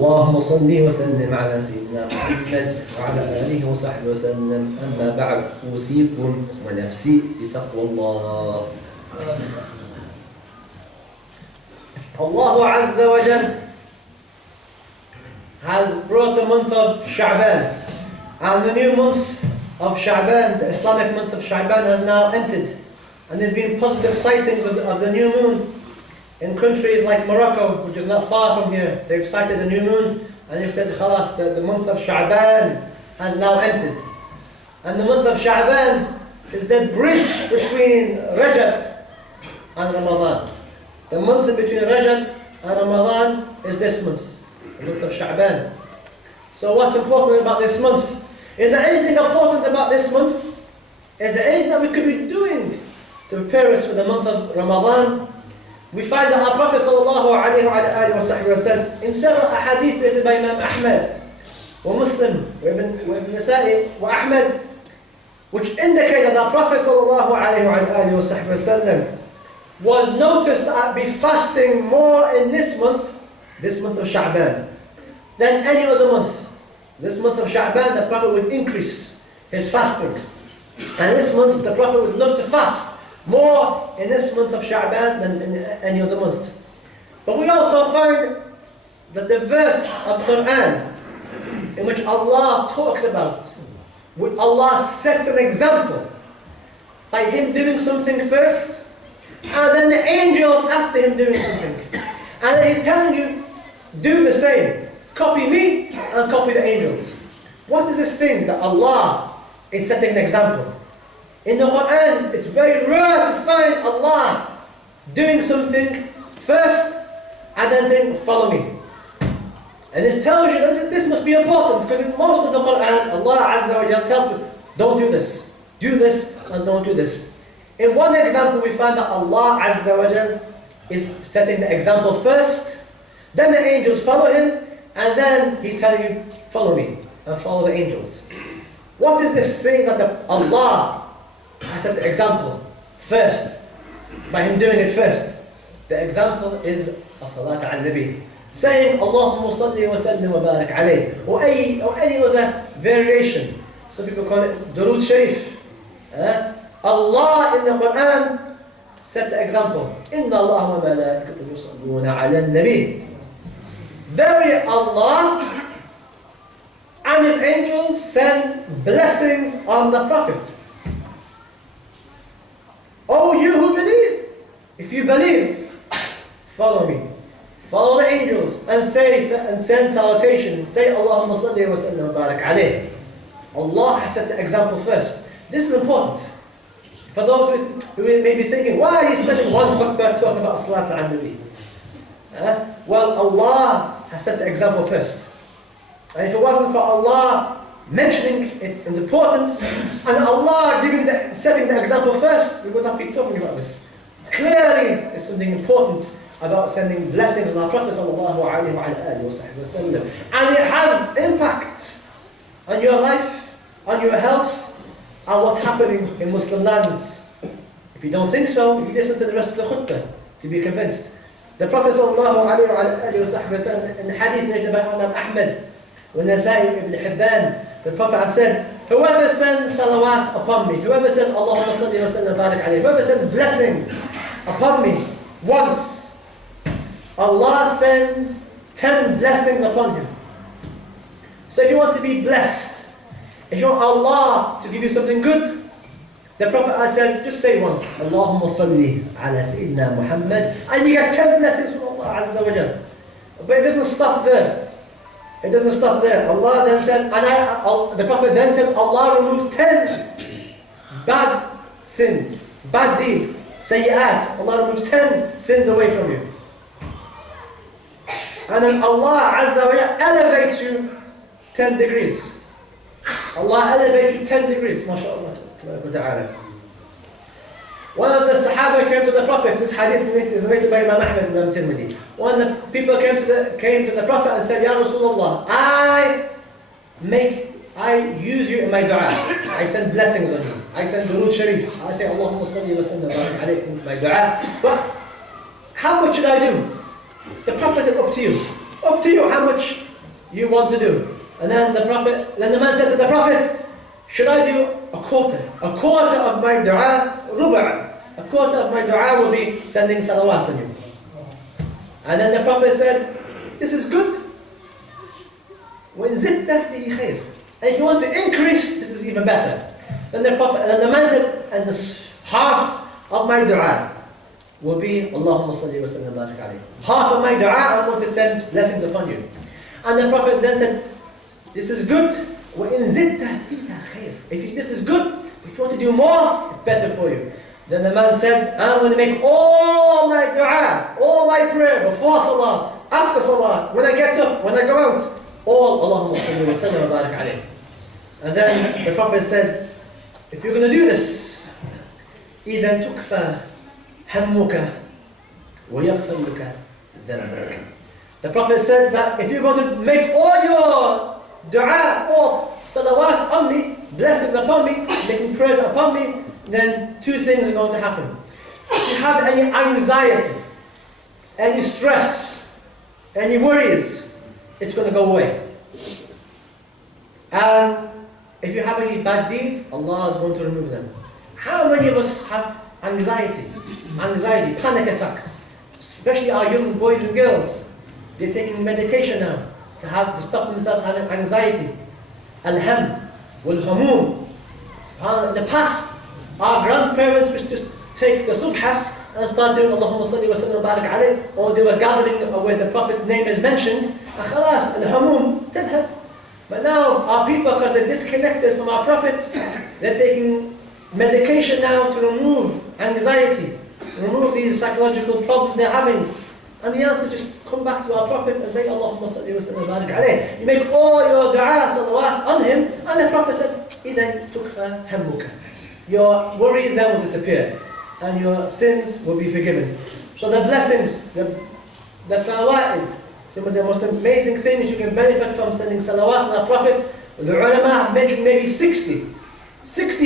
اللهم صل وسلم على سيدنا محمد وعلى آله وصحبه وسلم. أما بعد، أوصيكم ونفسي بتقوى الله. Allah Azza wa Jal has brought the month of Shaban, and the new month of Shaban, the Islamic month of Shaban, has now entered, and there's been positive sightings of the new moon in countries like Morocco, which is not far from here. They've sighted the new moon and they've said, khalas, the month of Shaban has now entered. And the month of Shaban is the bridge between Rajab and Ramadan. The month in between Rajab and Ramadan is this month, the month of Shaban. So what's important about this month? Is there anything important about this month? Is there anything that we could be doing to prepare us for the month of Ramadan? We find that our Prophet ﷺ in several ahadith written by Imam Ahmad, wa Muslim, wa Ibn Nasa'i, wa Ahmad, which indicate that our Prophet ﷺ was noticed to be fasting more in this month of Sha'ban, than any other month. This month of Sha'ban, the Prophet would increase his fasting. And this month, the Prophet would love to fast more in this month of Sha'ban than in any other month. But we also find that the verse of Quran in which Allah talks about, Allah sets an example by Him doing something first, and then the angels after Him doing something. And then He's telling you, do the same. Copy me and copy the angels. What is this thing that Allah is setting an example? In the Quran, it's very rare to find Allah doing something first and then saying, follow me. And this tells you that this must be important, because in most of the Quran, Allah Azza wa Jalla tells you, don't do this, and don't do this. In one example, we find that Allah Azza wa Jalla is setting the example first, then the angels follow Him, and then He's telling you, follow me, and follow the angels. What is this thing that Allah has set the example first, by Him doing it first? The example is as-salat al-Nabi, saying Allahumma salli wa sallim wa barak alayh, or any other variation. Some people call it Durood Sharif. Allah in the Quran set the example. Inna Allah wa malaikatahu yusalluna ala al-Nabi. Very Allah and His angels send blessings on the Prophet. Oh, you who believe, if you believe, follow me. Follow the angels and send salutation and say Allahumma salli wa sallim wa barak alayh. Allah has set the example first. This is important. For those who may be thinking, why are you spending one khutbah talking about salat al-Nabi? Well, Allah has set the example first. And if it wasn't for Allah mentioning its importance, and Allah setting the example first, we would not be talking about this. Clearly, there's something important about sending blessings on our Prophet ﷺ. And it has impact on your life, on your health, and what's happening in Muslim lands. If you don't think so, you listen to the rest of the khutbah to be convinced. The Prophet ﷺ, in the hadith narrated by Imam Ahmad, when Nasa'i ibn Hibban, the Prophet has said, whoever sends salawat upon me, whoever says Allahumma salli wa sallam barak alayhi, whoever sends blessings upon me once, Allah sends 10 blessings upon him. So if you want to be blessed, if you want Allah to give you something good, the Prophet says, just say once, Allahumma salli ala Sayyidina Muhammad, and you get 10 blessings from Allah Azza wa Jalla. But it doesn't stop there. It doesn't stop there. Allah then says, the Prophet then says, Allah removed 10 bad sins, bad deeds, sayyat. Allah removed 10 sins away from you. And then Allah Azza wa Jalla elevates you 10 degrees. Allah elevates you 10 degrees, mashallah. One of the Sahaba came to the Prophet. This hadith is narrated by Imam Ahmad and Imam Tirmidhi. One of the people came to the Prophet and said, Ya Rasulullah, I use you in my dua. I send blessings on you. I send Durood Sharif. I say Allahumma salli wa sallam barak alayk in my dua. But how much should I do? The Prophet said, up to you. Up to you how much you want to do? And then the man said to the Prophet, should I do a quarter? A quarter of my dua, ruba'. A quarter of my dua will be sending salawat on you. And then the Prophet said, this is good. وَإِن زِدْتَ فِيهِ خَيْرٌ. And if you want to increase, this is even better. Then the man said, and half of my dua will be Allahumma salli wa sallam barik alayhi. Half of my dua I want to send blessings upon you. And the Prophet then said, this is good. وَإِن زِدْتَ فِيهَا خَيْرٌ. If this is good, if you want to do more, it's better for you. Then the man said, I'm going to make all my dua, all my prayer, before salah, after salah, when I get up, when I go out, all Allahumma salli wa sallam barik alayhi. And then the Prophet said, if you're going to do this, إِذَا تُكْفَى هَمُّكَ وَيَغْفَرْ لَكَ ذَنْبُكَ. The Prophet said that if you're going to make all your dua, all salawat on me, blessings upon me, making prayers upon me, then two things are going to happen. If you have any anxiety, any stress, any worries, it's going to go away. And if you have any bad deeds, Allah is going to remove them. How many of us have anxiety, panic attacks, especially our young boys and girls? They're taking medication now to stop themselves having anxiety. Al-ham, wal-hamum. In the past, our grandparents used to take the subha and start doing Allahumma salli wa sallam barik alayhi, or they were gathering where the Prophet's name is mentioned, and khalas, al-hamum, tadhab. But now, our people, because they're disconnected from our Prophet, they're taking medication now to remove anxiety, remove these psychological problems they're having. And the answer, just come back to our Prophet and say, Allahumma salli wa sallam barik alayhi. You make all your dua, salawat on him, and the Prophet said, إِذَنْ تُكْفَى هَمُّكَ. Your worries then will disappear, and your sins will be forgiven. So the blessings, the fawaid, some of the most amazing things you can benefit from sending salawat on our Prophet, the ulama have mentioned maybe 60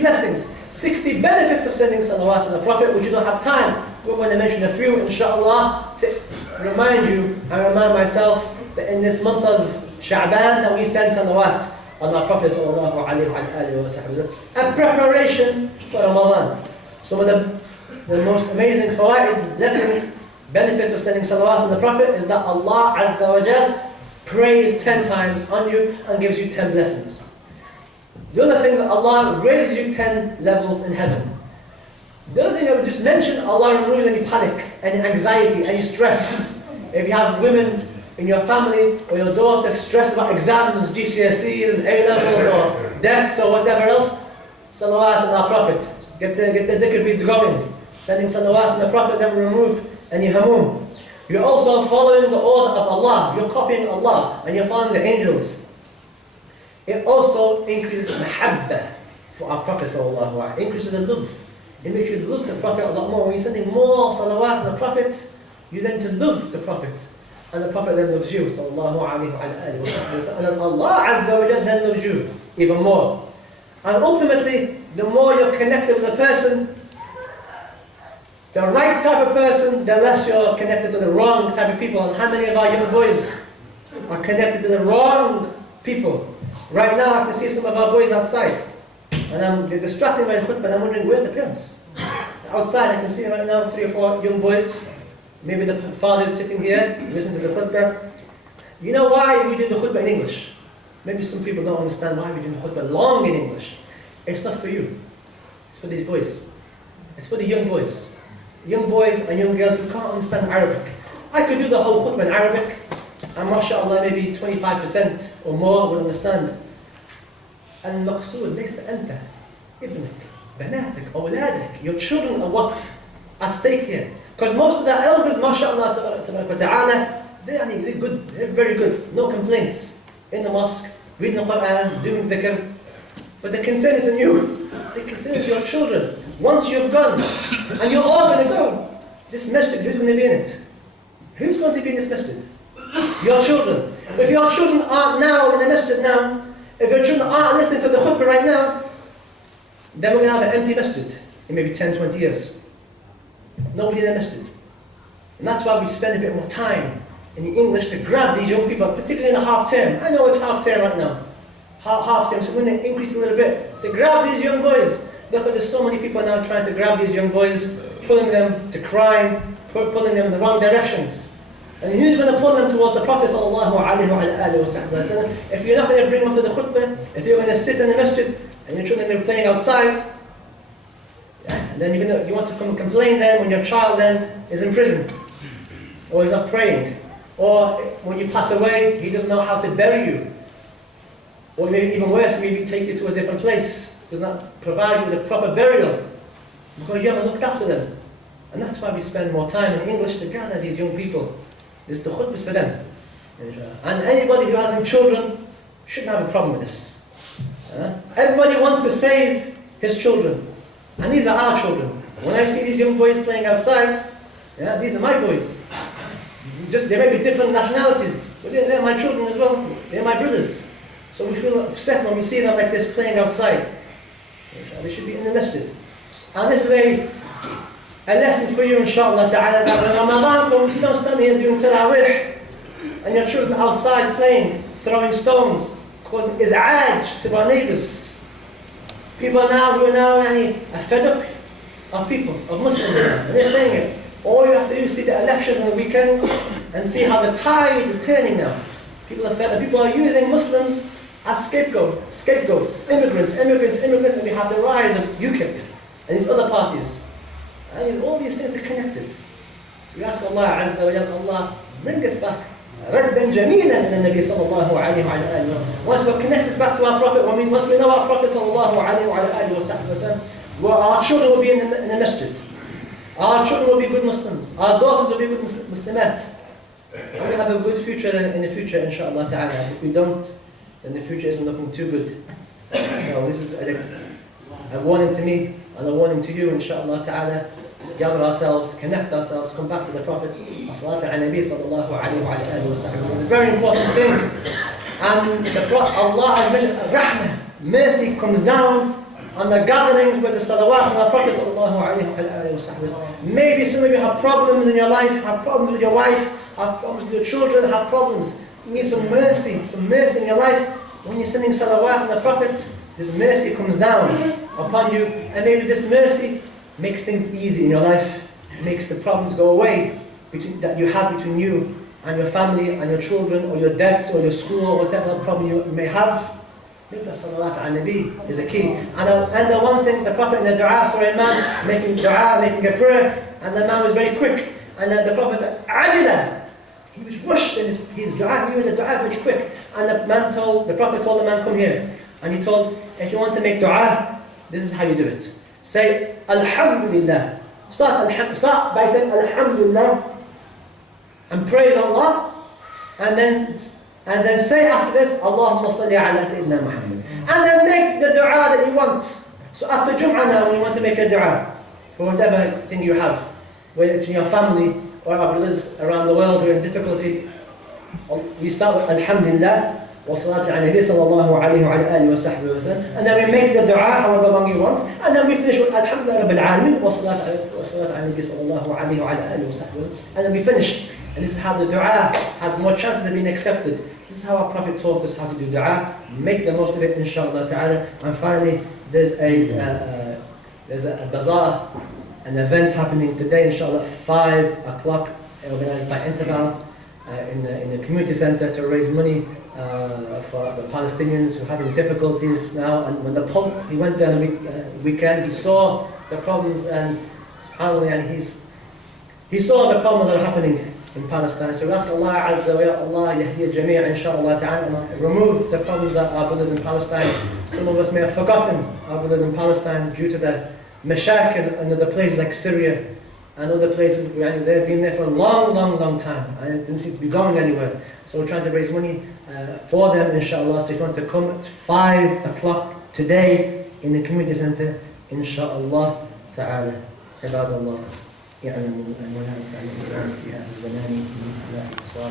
blessings, 60 benefits of sending salawat on the Prophet, which you don't have time. We're going to mention a few, inshallah, to remind you and remind myself that in this month of Shaban that we send salawat on our Prophet sallallahu alayhi wa sallam, a preparation for Ramadan. Some of the most amazing fawaid, lessons, benefits of sending salawat on the Prophet is that Allah Azza wa Jal prays 10 times on you and gives you 10 blessings. The other thing is that Allah raises you 10 levels in heaven. The other thing I would just mention, Allah removes any panic, any anxiety, any stress. If you have women in your family or your daughter stressed about exams, GCSEs and A-levels or debts or whatever else, salawat on our Prophet. Get the dhikr beads going. Sending salawat on the Prophet then will remove any hamum. You're also following the order of Allah. You're copying Allah and you're following the angels. It also increases mahabbah for our Prophet sallallahu alaihi wasallam. Increases the love. It makes you love the Prophet a lot more. When you're sending more salawat on the Prophet, you then to love the Prophet. And the Prophet then loves you, sallallahu alayhi wa sallam. And then Allah Azza wa Jalla then loves you even more. And ultimately, the more you're connected with a person, the right type of person, the less you're connected to the wrong type of people. And how many of our young boys are connected to the wrong people? Right now, I can see some of our boys outside. And they're distracting my khutbah, and I'm wondering, where's the parents? Outside, I can see right now 3 or 4 young boys. Maybe the father is sitting here, listening to the khutbah. You know why we do the khutbah in English? Maybe some people don't understand why we do the khutbah long in English. It's not for you. It's for these boys. It's for the young boys. Young boys and young girls who can't understand Arabic. I could do the whole khutbah in Arabic, and mashallah, maybe 25% or more would understand. المقصود ليس أنت ابنك بناتك أولادك, your children are what's at stake here. Because most of the elders, mashallah ta'ala, they're good, they're very good, no complaints in the mosque, reading the Quran, doing dhikr. But the concern is in you. The concern is your children. Once you've gone, and you're all going to go, this masjid, who's going to be in it? Who's going to be in this masjid? Your children. If your children aren't now in the masjid now, if your children aren't listening to the khutbah right now, then we're going to have an empty masjid in maybe 10, 20 years. Nobody in the masjid. And that's why we spend a bit more time in the English to grab these young people, particularly in the half term. I know it's half term right now. Half term, so we're going to increase a little bit. To grab these young boys. Look, there's so many people now trying to grab these young boys, pulling them to crime, pulling them in the wrong directions. And who's going to pull them towards the Prophet sallallahu alaihi wasallam? If you're not going to bring them to the khutbah, if you're going to sit in the masjid and your children are playing outside, and then you want to come and complain then when your child then is in prison, or he's not praying, or when you pass away, he doesn't know how to bury you, or maybe even worse, maybe take you to a different place, does not provide you with a proper burial because you haven't looked after them. And that's why we spend more time in English to gather these young people. This is the khutbahs for them. And anybody who has any children shouldn't have a problem with this. Everybody wants to save his children. And these are our children. When I see these young boys playing outside, these are my boys. They may be different nationalities, but they're my children as well. They're my brothers. So we feel upset when we see them like this playing outside. They should be in the masjid. And this is a lesson for you, inshallah ta'ala, that when Ramadan comes, you don't stand here doing Taraweeh and your children outside playing, throwing stones, causing iz'aj to our neighbours. People now who are now fed up of people, of Muslims, and they're saying it. All you have to do is see the elections on the weekend and see how the tide is turning now. People are fed up. People are using Muslims as scapegoats, immigrants, and we have the rise of UKIP and these other parties. And all these things are connected. So we ask Allah Azza wa Jalla, Allah, bring us back. رَدًّا جَمِيلًا إِلَى النَّبِي صلى الله عليه وعلى آله. Once we're connected back to our Prophet, once we know our Prophet صلى الله عليه وعلى آله وسلم, our children will be in the masjid. Our children will be good Muslims. Our daughters will be good Muslimat. And we have a good future in the future, inshallah ta'ala. If we don't, then the future isn't looking too good. So this is a warning to me and a warning to you, inshallah ta'ala. Gather ourselves, connect ourselves, come back to the Prophet. As-salatu ala Nabi sallallahu alayhi wa alihi wa sallam. It's a very important thing. And Allah has mentioned rahmah, mercy comes down on the gatherings with the salawat of the Prophet sallallahu alayhi wa sallam. Maybe some of you have problems in your life, have problems with your wife, have problems with your children, have problems. You need some mercy in your life. When you're sending salawat on the Prophet, this mercy comes down upon you, and maybe this mercy makes things easy in your life, makes the problems go away that you have between you and your family and your children, or your debts, or your school, or whatever problem you may have. Maybe the salawat ala Nabi is the key. And the one thing, the Prophet in the dua, saw a man making dua, making a prayer, and the man was very quick. And the Prophet said, ajila. He was rushed in his dua, he was a dua very quick. And the Prophet told the man, come here. And he told, if you want to make dua, this is how you do it. Say, Alhamdulillah. Start by saying Alhamdulillah and praise Allah, and then say after this, Allahumma salli ala Sayyidina Muhammad. And then make the dua that you want. So after Jum'ah now, when you want to make a dua for whatever thing you have, whether it's in your family or our brothers around the world who are in difficulty, we start with Alhamdulillah. وصلاة على النبي صلى الله عليه وعلى آله وصحبه وسلم, and then we make the dua however long you want, and then we finish with Alhamdulillah Rabbil Alamin وصلاة على النبي صلى الله عليه وعلى آله وصحبه وسلم, and then we finish. And this is how the dua has more chances of being accepted. This is how our Prophet taught us how to do dua. Make the most of it, inshallah ta'ala. And finally, there's a bazaar, an event happening today, inshallah, 5 o'clock, organized by Interval in the community center to raise money for the Palestinians who are having difficulties now. And when the Pope, he went there on the weekend, he saw the problems, and subhanAllah, and he saw the problems that are happening in Palestine. So we ask Allah Azza wa Jalla, Allah Yahdi al-Jami' inshallah ta'ala, remove the problems that our brothers in Palestine. Some of us may have forgotten our brothers in Palestine due to the mashakil and other places like Syria and other places where they've been there for a long time, and it didn't seem to be going anywhere. So we're trying to raise money for them, inshallah. So if you want to come at 5 o'clock today in the community center, inshallah ta'ala. عباد الله يعلم أن الإنسان في هذا الزمان من اختلاف الأبصار.